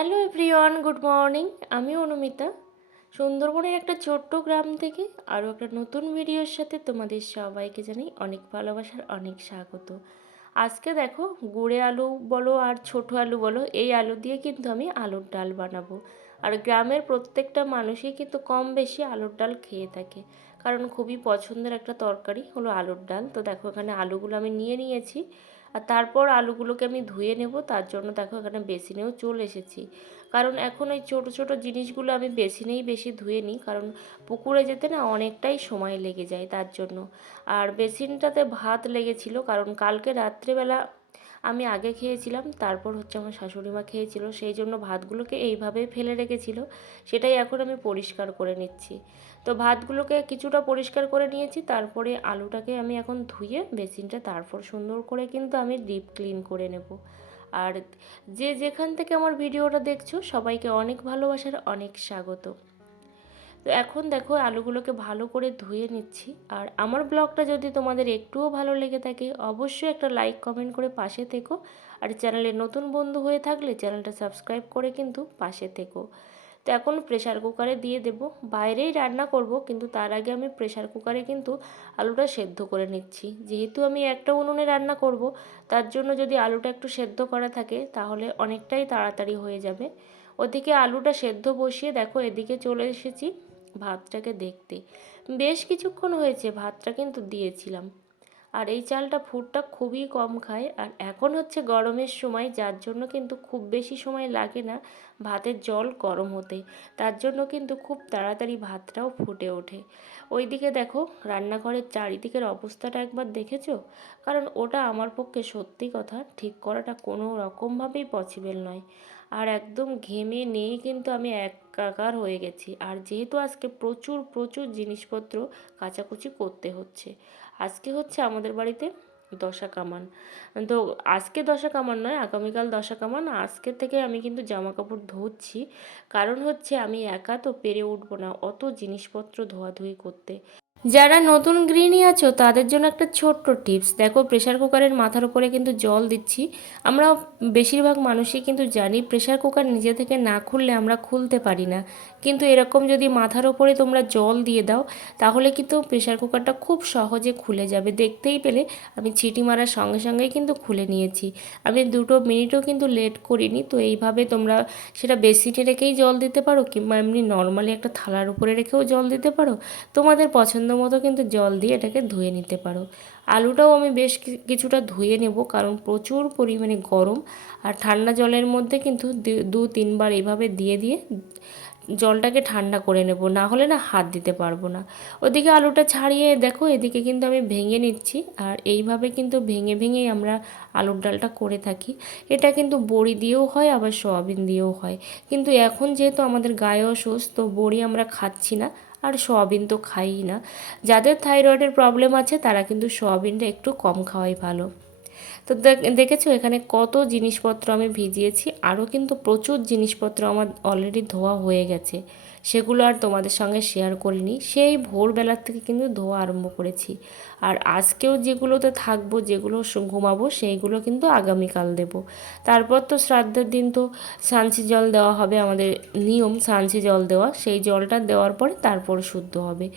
Hello everyone, good morning. আমি অনুমিতা। সুন্দরবনের একটা ছোট্ট গ্রাম থেকে আরও একটা নতুন ভিডিওর সাথে তোমাদের সবাইকে জানাই অনেক ভালোবাসার অনেক স্বাগত। আজকে দেখো, গুড়ে আলু বলো আর ছোট আলু বলো, এই আলু দিয়ে কিন্তু আমি আলুর ডাল বানাবো। আর গ্রামের প্রত্যেকটা মানুষই কিন্তু কম বেশি আলুর ডাল খেয়ে থাকে। কারণ খুবই পছন্দের একটা তরকারি হলো আলুর ডাল। তো দেখো, এখানে আলুগুলো আমি নিয়ে নিয়েছি। আর তারপর আলুগুলোকে আমি ধুয়ে নেব, তার জন্য দেখো এখানে বেসিনেও চলে এসেছি। কারণ এখন ওই ছোটো ছোটো জিনিসগুলো আমি বেসিনেই বেশি ধুয়ে নিই, কারণ পুকুরে যেতে না অনেকটাই সময় লেগে যায় তার জন্য। আর বেসিনটাতে ভাত লেগেছিলো, কারণ কালকে রাত্রেবেলা আমি আগে খেয়েছিলাম, তারপর হচ্ছে আমার শাশুড়ি মা খেয়েছিল, সেই জন্য ভাতগুলোকে এইভাবে ফেলে রেখেছিল, সেটাই এখন আমি পরিষ্কার করে নিচ্ছি। তো ভাতগুলোকে কিছুটা পরিষ্কার করে নিয়েছি, তারপরে আলুটাকে আমি এখন ধুয়ে বেসিনটা তারপর সুন্দর করে কিন্তু আমি ডিপ ক্লিন করে নেব। আর যে যেখান থেকে আমার ভিডিওটা দেখছ, সবাইকে অনেক ভালোবাসার অনেক স্বাগত। তো এখন দেখো আলুগুলোকে ভালো করে ধুয়ে নিচ্ছি। আর আমার ব্লগটা যদি তোমাদের একটুও ভালো লেগে থাকে, অবশ্যই একটা লাইক, কমেন্ট করে পাশে থেকো। আর চ্যানেলে নতুন বন্ধু হয়ে থাকলে চ্যানেলটা সাবস্ক্রাইব করে কিন্তু পাশে থেকো। তো এখন প্রেশার কুকারে দিয়ে দেব। বাইরেই রান্না করব, কিন্তু তার আগে আমি প্রেশার কুকারে কিন্তু আলুটা সেদ্ধ করে নিচ্ছি। যেহেতু আমি একটা উনুনে রান্না করব, তার জন্য যদি আলুটা একটু সেদ্ধ করা থাকে, তাহলে অনেকটাই তাড়াতাড়ি হয়ে যাবে। ওদিকে আলুটা সেদ্ধ বসিয়ে দেখো এদিকে চলে এসেছি। ভাতটাকে দেখতে। বেশ কিছুক্ষণ হয়েছে ভাতটা কিন্তু দিয়েছিলাম। আর এই চালটা ফুটটা খুবই কম খায়। আর এখন হচ্ছে গরমের সময়, যার জন্য কিন্তু খুব বেশি সময় লাগে না ভাতের জল গরম হতে। তার জন্য কিন্তু খুব তাড়াতাড়ি ভাতটাও ফুটে ওঠে। ওইদিকে দেখো, রান্নাঘরের চারিদিকের অবস্থাটা একবার দেখেছ? কারণ ওটা আমার পক্ষে সত্যি কথা, ঠিক করাটা কোনো রকমভাবেই পসিবল নয়। আর একদম ঘেমে নিয়েই কিন্তু আমি একাকার হয়ে গেছি। আর যেহেতু আজকে প্রচুর প্রচুর জিনিসপত্র কাচাকুচি করতে হচ্ছে। আজকে হচ্ছে আমাদের বাড়িতে দশা কামান। তো আজকে দশা কামান নয়, আগামীকাল দশা কামান। আজকে থেকে আমি কিন্তু জামা কাপড় ধুচ্ছি। কারণ হচ্ছে আমি একা তো পেরে উঠবো না, অত জিনিসপত্র ধোয়াধুয়ি করতে। যারা নতুন গৃহিণী আছো, তাদের জন্য একটা ছোট্ট টিপস। দেখো প্রেশার কুকারের মাথার উপরে কিন্তু জল দিচ্ছি। আমরা বেশিরভাগ মানুষই কিন্তু জানি প্রেশার কুকার নিজে থেকে না খুললে আমরা খুলতে পারি না। কিন্তু এরকম যদি মাথার ওপরে তোমরা জল দিয়ে দাও, তাহলে কিন্তু প্রেশার কুকারটা খুব সহজে খুলে যাবে। দেখতেই পেলে আমি ছিটি মারার সঙ্গে সঙ্গেই কিন্তু খুলে নিয়েছি। আমি দুটো মিনিটও কিন্তু লেট করিনি, তো এইভাবে তোমরা সেটা বেসিনে রেখেই জল দিতে পারো, কিংবা এমনি নর্মালি একটা থালার উপরে রেখেও জল দিতে পারো। তোমাদের পছন্দ মতো কিন্তু জল দিয়ে এটাকে ধুয়ে নিতে পারো। আলুটাও আমি বেশ কিছুটা ধুয়ে নেব, কারণ প্রচুর পরিমাণে গরম, আর ঠান্ডা জলের মধ্যে কিন্তু দু, তিনবার এইভাবে দিয়ে দিয়ে জলটাকে ঠান্ডা করে নেব, না হলে না হাত দিতে পারব না। ওদিকে আলুটা ছাড়িয়ে দেখো, এদিকে কিন্তু আমি ভেঙে নিচ্ছি, আর এইভাবে কিন্তু ভেঙে ভেঙেই আমরা আলুর ডালটা করে থাকি। এটা কিন্তু বড়ি দিয়েও হয়, আবার সয়াবিন দিয়েও হয়। কিন্তু এখন যেহেতু আমাদের গায়ে অসুস্থ, তো বড়ি আমরা খাচ্ছি না, আর সয়াবিন তো খাই না। যাদের থাইরয়েডের প্রবলেম আছে, তারা কিন্তু সয়াবিনটা একটু কম খাওয়াই ভালো। তো দেখেছ এখানে কত জিনিসপত্র আমি ভিজিয়েছি, আরও কিন্তু প্রচুর জিনিসপত্র আমার অলরেডি ধোয়া হয়ে গেছে। সেগুলো আর তোমাদের সঙ্গে শেয়ার করিনি। সেই ভোরবেলার থেকে কিন্তু ধোয়া আরম্ভ করেছি। আর আজকেও যেগুলোতে থাকব, যেগুলো ঘুমাবো, সেইগুলো কিন্তু আগামীকাল দেব। তারপর তো শ্রাদ্ধের দিন তো সানসি জল দেওয়া হবে, আমাদের নিয়ম সানসি জল দেওয়া। সেই জলটা দেওয়ার পরে তারপর শুদ্ধ হবে।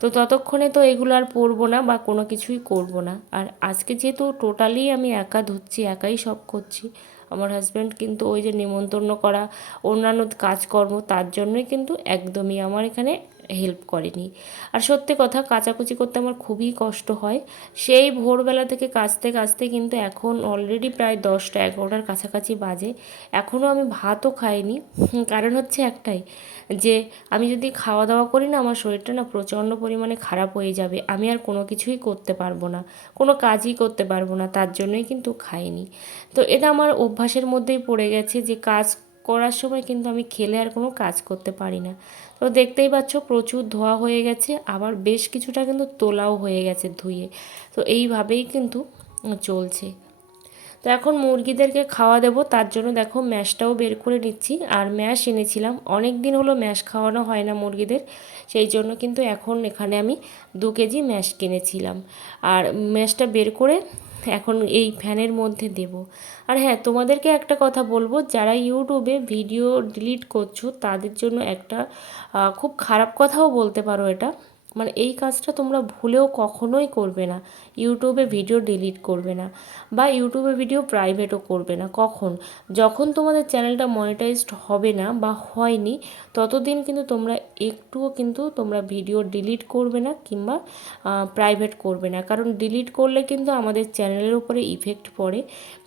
তো ততক্ষণে তো এগুলো আর পরবো না বা কোনো কিছুই করব না। আর আজকে যেহেতু টোটালি আমি একা ধুচ্ছি, একাই সব করছি আমার হাজব্যান্ড কিন্তু ওই যে নিমন্ত্রণ করা অন্যান্য কাজকর্ম তার জন্যই কিন্তু একদমই আমার এখানে হেল্প করেনি। আর সত্যি কথা, কাচাকুচি করতে আমার খুবই কষ্ট হয়। সেই ভোরবেলা থেকে কাচতে কাচতে কিন্তু এখন অলরেডি প্রায় দশটা এগারোটার কাছাকাছি বাজে। এখনও আমি ভাতও খাইনি। কারণ হচ্ছে একটাই, যে আমি যদি খাওয়া দাওয়া করি না, আমার শরীরটা না প্রচণ্ড পরিমাণে খারাপ হয়ে যাবে। আমি আর কোনো কিছুই করতে পারব না। কোনো কাজই করতে পারব না। তার জন্যই কিন্তু খাইনি। তো এটা আমার অভ্যাসের মধ্যেই পড়ে গেছে যে কাজ করার সময় কিন্তু আমি খেলে আর কোনো কাজ করতে পারি না। তো দেখতেই পাচ্ছ প্রচুর ধোয়া হয়ে গেছে, আবার বেশ কিছুটা কিন্তু তোলাও হয়ে গেছে ধুয়ে। তো এইভাবেই কিন্তু চলছে। তো এখন মুরগিদেরকে খাওয়া দেবো, তার জন্য দেখো ম্যাশটাও বের করে নিচ্ছি। আর ম্যাশ এনেছিলাম, অনেক দিন হলো ম্যাশ খাওয়ানো হয় না মুরগিদের, সেই জন্য কিন্তু এখন এখানে আমি দু কেজি ম্যাশ কিনেছিলাম। আর ম্যাশটা বের করে এখন এই ফ্যানের মধ্যে দেব। আর হ্যাঁ তোমাদেরকে একটা কথা বলব, যারা ইউটিউবে ভিডিও ডিলিট করছ, তাদের জন্য একটা খুব খারাপ কথাও বলতে পারো এটা। মানে এই কাজটা তোমরা ভুলেও কখনোই করবে না। ইউটিউবে ভিডিও ডিলিট করবে না বা ইউটিউবে ভিডিও প্রাইভেটও করবে না। কখন? যখন তোমাদের চ্যানেলটা মনিটাইজড হবে না বা হয়নি ততদিন কিন্তু তোমরা একটুও কিন্তু তোমরা ভিডিও ডিলিট করবে না কিংবা প্রাইভেট করবে না। কারণ ডিলিট করলে কিন্তু আমাদের চ্যানেলের উপরে ইফেক্ট পড়ে।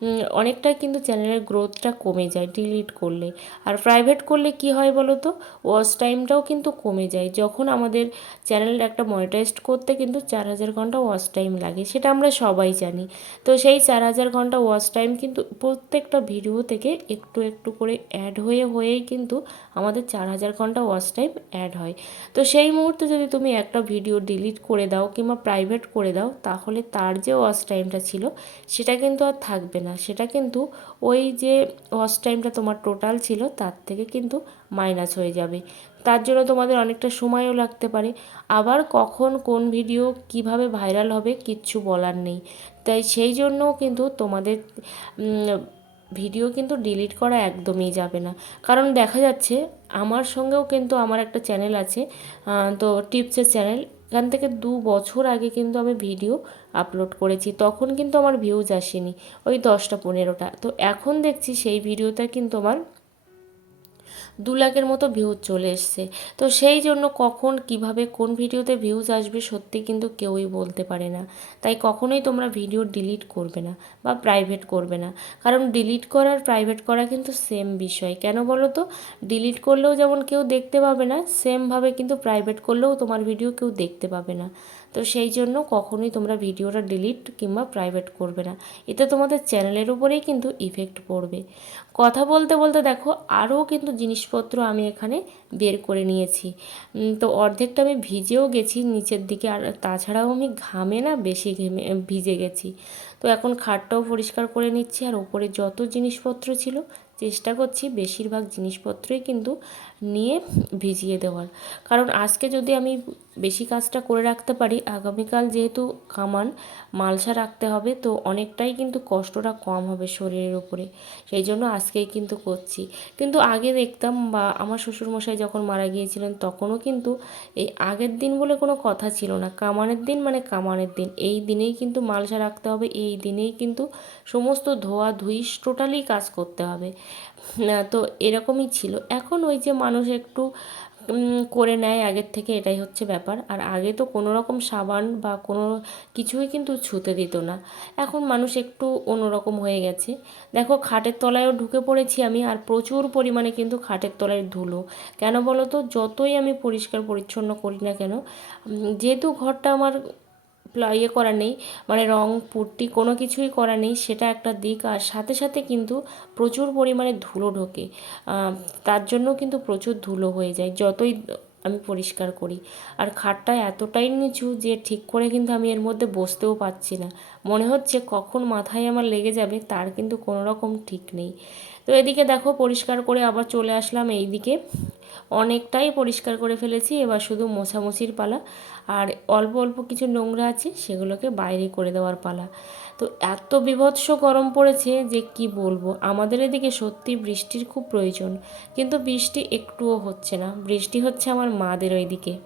উম, অনেকটাই কিন্তু চ্যানেলের গ্রোথটা কমে যায় ডিলিট করলে। আর প্রাইভেট করলে কি হয় বলো তো ওয়াচ টাইমটাও কিন্তু কমে যায়। যখন আমাদের চ্যানেল একটা মনিটাইজড করতে কিন্তু চার হাজার ঘণ্টা ওয়াচ টাইম লাগে, সেটা আমরা সবাই জানি। তো সেই চার হাজার ঘণ্টা ওয়াচ টাইম কিন্তু প্রত্যেকটা ভিডিও থেকে একটু একটু করে অ্যাড হয়ে, হয়েই কিন্তু আমাদের চার হাজার ঘণ্টা ওয়াচ টাইম অ্যাড হয়। তো সেই মুহূর্তে যদি তুমি একটা ভিডিও ডিলিট করে দাও কিংবা প্রাইভেট করে দাও, তাহলে তার যে ওয়াচ টাইমটা ছিল, সেটা কিন্তু আর থাকবে না। সেটা কিন্তু ওই যে ওয়াচ টাইমটা তোমার টোটাল ছিল, তার থেকে কিন্তু মাইনাস হয়ে যাবে। তার জন্য তোমাদের অনেকটা সময়ও লাগতে পারে। আবার কখন কোন ভিডিও কীভাবে ভাইরাল হবে কিচ্ছু বলার নেই। তাই সেই জন্যও কিন্তু তোমাদের ভিডিও কিন্তু ডিলিট করা একদমই যাবে না। কারণ দেখা যাচ্ছে, আমার সঙ্গেও কিন্তু আমার একটা চ্যানেল আছে তো টিপসের চ্যানেল এখান থেকে দু বছর আগে কিন্তু আমি ভিডিও আপলোড করেছি। তখন কিন্তু আমার ভিউজ আসেনি, ওই দশটা পনেরোটা। তো এখন দেখছি সেই ভিডিওটা কিন্তু আমার দু লাখের মতো ভিউজ চলে এসছে। তো সেই জন্য কখন, কীভাবে, কোন ভিডিওতে ভিউজ আসবে সত্যি কিন্তু কেউই বলতে পারে না। তাই কখনোই তোমরা ভিডিও ডিলিট করবে না বা প্রাইভেট করবে না। কারণ ডিলিট করা আর প্রাইভেট করা কিন্তু সেম বিষয়। কেন বলো তো? ডিলিট করলেও যেমন কেউ দেখতে পাবে না সেমভাবে কিন্তু প্রাইভেট করলেও তোমার ভিডিও কেউ দেখতে পাবে না। তো সেই জন্য কখনোই তোমরা ভিডিওটা ডিলিট কিংবা প্রাইভেট করবে না। এতে তোমাদের চ্যানেলের উপরেই কিন্তু ইফেক্ট পড়বে। কথা বলতে বলতে দেখো, আরও কিন্তু জিনিসপত্র আমি এখানে বের করে নিয়েছি। তো অর্ধেকটা আমি ভিজেও গেছি, নিচের দিকে আর তাছাড়াও আমি ঘামে না বেশি ঘেমে, ভিজে গেছি। তো এখন খাটটাও পরিষ্কার করে নিচ্ছি আর ওপরে যত জিনিসপত্র ছিল, চেষ্টা করছি বেশিরভাগ জিনিসপত্রই কিন্তু নিয়ে ভিজিয়ে দেওয়ার। কারণ আজকে যদি আমি বেশি কাজটা করে রাখতে পারি। আগামীকাল যেহেতু কামান মালসা রাখতে হবে, তো অনেকটাই কিন্তু কষ্টটা কম হবে শরীরের উপরে। সেই জন্য আজকেই কিন্তু করছি। কিন্তু আগে দেখতাম বা আমার শ্বশুরমশাই যখন মারা গিয়েছিলেন, তখনও কিন্তু এই আগের দিন বলে কোনো কথা ছিল না। কামানের দিন মানে কামানের দিন। এই দিনেই কিন্তু মালসা রাখতে হবে, এই দিনেই কিন্তু সমস্ত ধোয়া ধুই টোটালি কাজ করতে হবে। তো এরকমই ছিল। এখন ওই যে মানুষ একটু করে নেয় আগের থেকে, এটাই হচ্ছে ব্যাপার। আর আগে তো কোনো রকম সাবান বা কোনো কিছুই কিন্তু ছুতে দিত না। এখন মানুষ একটু অন্যরকম হয়ে গেছে। দেখো, খাটের তলায়ও ঢুকে পড়েছি আমি, আর প্রচুর পরিমাণে কিন্তু খাটের তলায় ধুলো। কেন বলো তো? যতই আমি পরিষ্কার পরিচ্ছন্ন করি না কেন যেহেতু ঘরটা আমার ইয়ে করা নেই মানে রং, পুট্টি কোনো কিছুই করা নেই, সেটা একটা দিক। আর সাথে সাথে কিন্তু প্রচুর পরিমাণে ধুলো ঢোকে। তার জন্য কিন্তু প্রচুর ধুলো হয়ে যায়, যতই আমি পরিষ্কার করি। আর খাটটা এতটাই নিচু যে ঠিক করে কিন্তু আমি এর মধ্যে বসতেও পারছি না। মনে হচ্ছে কখন মাথায় আমার লেগে যাবে, তার কিন্তু কোনো রকম ঠিক নেই। তো এদিকে দেখো পরিষ্কার করে আবার চলে আসলাম এইদিকে। অনেকটাই পরিষ্কার করে ফেলেছি, এবার শুধু মোছামুছির পালা। আর অল্প অল্প কিছু নোংরা আছে, সেগুলোকে বাইরে করে দেওয়ার পালা। তো এত বিভৎস গরম পড়েছে যে কি বলব, আমাদের এদিকে সত্যি বৃষ্টির খুব প্রয়োজন। কিন্তু বৃষ্টি একটুও হচ্ছে না, বৃষ্টি হচ্ছে আমার মাদের ওইদিকে।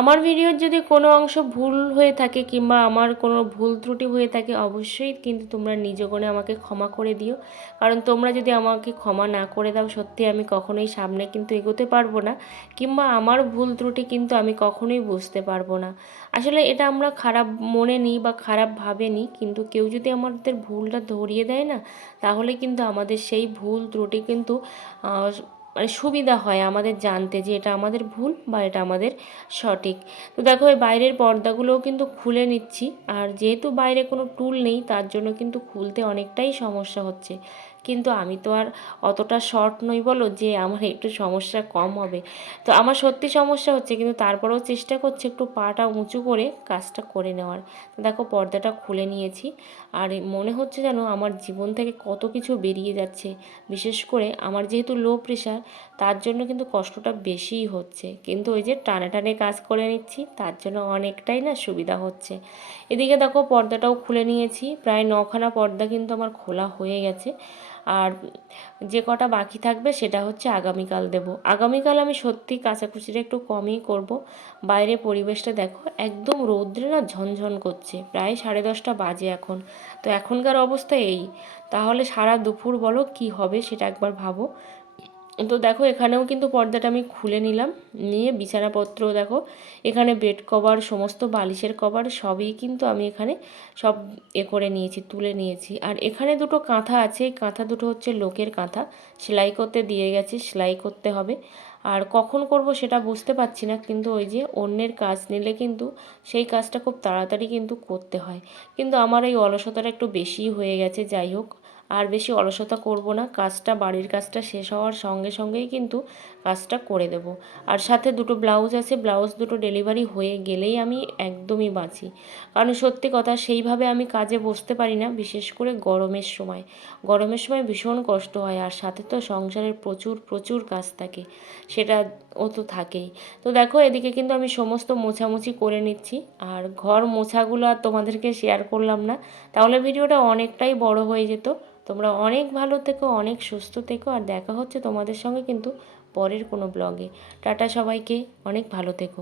আমার ভিডিওর যদি কোনো অংশ ভুল হয়ে থাকে কিংবা আমার কোনো ভুল ত্রুটি হয়ে থাকে, অবশ্যই কিন্তু তোমরা নিজ গুণে আমাকে ক্ষমা করে দিও। কারণ তোমরা যদি আমাকে ক্ষমা না করে দাও, সত্যি আমি কখনোই সামনে কিন্তু এগোতে পারব না, কিংবা আমার ভুল ত্রুটি কিন্তু আমি কখনোই বুঝতে পারব না। আসলে এটা আমরা খারাপ মনে নিই বা খারাপ ভাবে নিই, কিন্তু কেউ যদি আমাদের ভুলটা ধরিয়ে দেয় না, তাহলে কিন্তু আমাদের সেই ভুল ত্রুটি কিন্তু মানে সুবিধা হয় আমাদের জানতে যে এটা আমাদের ভুল বা এটা আমাদের সঠিক। তো দেখো, এই বাইরের পর্দাগুলোও কিন্তু খুলে নিচ্ছি। আর যেহেতু বাইরে কোনো টুল নেই, তার জন্য কিন্তু খুলতে অনেকটাই সমস্যা হচ্ছে। কিন্তু আমি তো আর অতটা শর্ট নই বলো যে আমার একটু সমস্যা কম হবে। তো আমার সত্যি সমস্যা হচ্ছে, কিন্তু তারপরেও চেষ্টা করছি একটু পাটা উঁচু করে কাজটা করে নেওয়ার। দেখো, পর্দাটা খুলে নিয়েছি। আর মনে হচ্ছে যেন আমার জীবন থেকে কত কিছু বেরিয়ে যাচ্ছে। বিশেষ করে আমার যেহেতু লো প্রেশার তার জন্য কিন্তু কষ্টটা বেশিই হচ্ছে। কিন্তু ওই যে টানে টানে কাজ করে নিচ্ছি, তার জন্য অনেকটাই না সুবিধা হচ্ছে। এদিকে দেখো পর্দাটাও খুলে নিয়েছি, প্রায় নখানা পর্দা কিন্তু আমার খোলা হয়ে গেছে। আর যে কটা বাকি থাকবে সেটা হচ্ছে আগামীকাল দেব। আগামীকাল আমি সত্যি কাচাকুচিটা একটু কমই করব। বাইরে পরিবেশটা দেখো, একদম রৌদ্রে না ঝনঝন করছে। প্রায় সাড়ে দশটা বাজে এখন। তো এখনকার অবস্থা এই। তাহলে সারা দুপুর বলো কি হবে সেটা একবার ভাবো। তো দেখো, এখানেও কিন্তু পর্দাটা আমি খুলে নিলাম। নিয়ে বিছানাপত্র দেখো, এখানে বেড কভার সমস্ত বালিশের কভার সবই কিন্তু আমি এখানে সব এ করে নিয়েছি, তুলে নিয়েছি। আর এখানে দুটো কাঁথা আছে, এই কাঁথা দুটো হচ্ছে লোকের কাঁথা। সেলাই করতে দিয়ে গেছে, সেলাই করতে হবে। আর কখন করব সেটা বুঝতে পারছি না, কিন্তু ওই যে অন্যের কাজ নিলে কিন্তু সেই কাজটা খুব তাড়াতাড়ি কিন্তু করতে হয়। কিন্তু আমার এই অলসতাটা একটু বেশিই হয়ে গেছে, যাই হোক। আর বেশি অলসতা করব না। কাজটা বাড়ির কাজটা শেষ হওয়ার সঙ্গে সঙ্গেই কিন্তু কাজটা করে দেব। আর সাথে দুটো ব্লাউজ আছে, ব্লাউজ দুটো ডেলিভারি হয়ে গেলেই আমি একদমই বাঁচি। কারণ সত্যি কথা সেইভাবে আমি কাজে বসতে পারি না, বিশেষ করে গরমের সময়। গরমের সময় ভীষণ কষ্ট হয়, আর সাথে তো সংসারের প্রচুর প্রচুর কাজ থাকে, সেটা ও তো থাকেই। তো দেখো, এদিকে কিন্তু আমি সমস্ত মোছামুছি করে নিচ্ছি। আর ঘর মোছাগুলো আর তোমাদেরকে শেয়ার করলাম না। তাহলে ভিডিওটা অনেকটাই বড় হয়ে যেত। তোমরা অনেক ভালো থেকো, অনেক সুস্থ থেকো, আর দেখা হচ্ছে তোমাদের সঙ্গে কিন্তু পরের কোনো ব্লগে। টাটা সবাইকে অনেক ভালো থেকো।